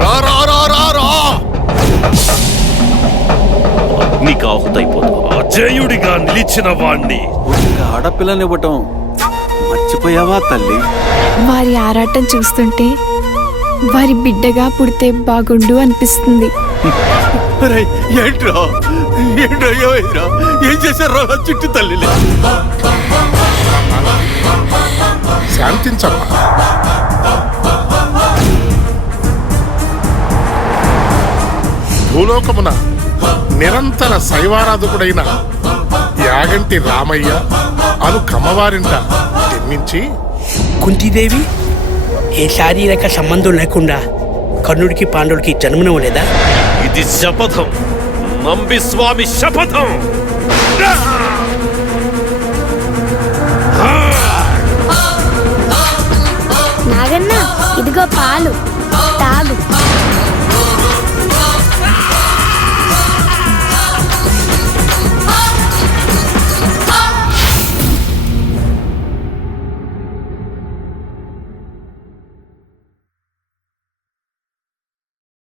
రా రా రా రా రా. నీకు ఆహుతైపోతావు. అజేయుడిగా నిలిచిన వాణ్ణి ఆడపిల్లనివ్వటం మర్చిపోయావా తల్లి? వారి ఆరాటం చూస్తుంటే వారి బిడ్డగా పుడితే బాగుండు అనిపిస్తుంది. ఏంట్రా ఏంట్రా ఏమైందిరా? ఏం చేశారా చుట్టూ తల్లి? శాంతించమ్మా. భూలోకమున నిరంతర శైవారాధకుడైన యాగంటి రామయ్య అను కమ్మవారింట జన్మించి కుంతీదేవి ఏ శారీరక సంబంధం లేకుండా కర్ణుడికి పాండవుడికి జన్మనవ్వలేదా? ఇది శపథం, నంబి స్వామి శపథం. నాగన్న ఇదిగో పాలు తాగు.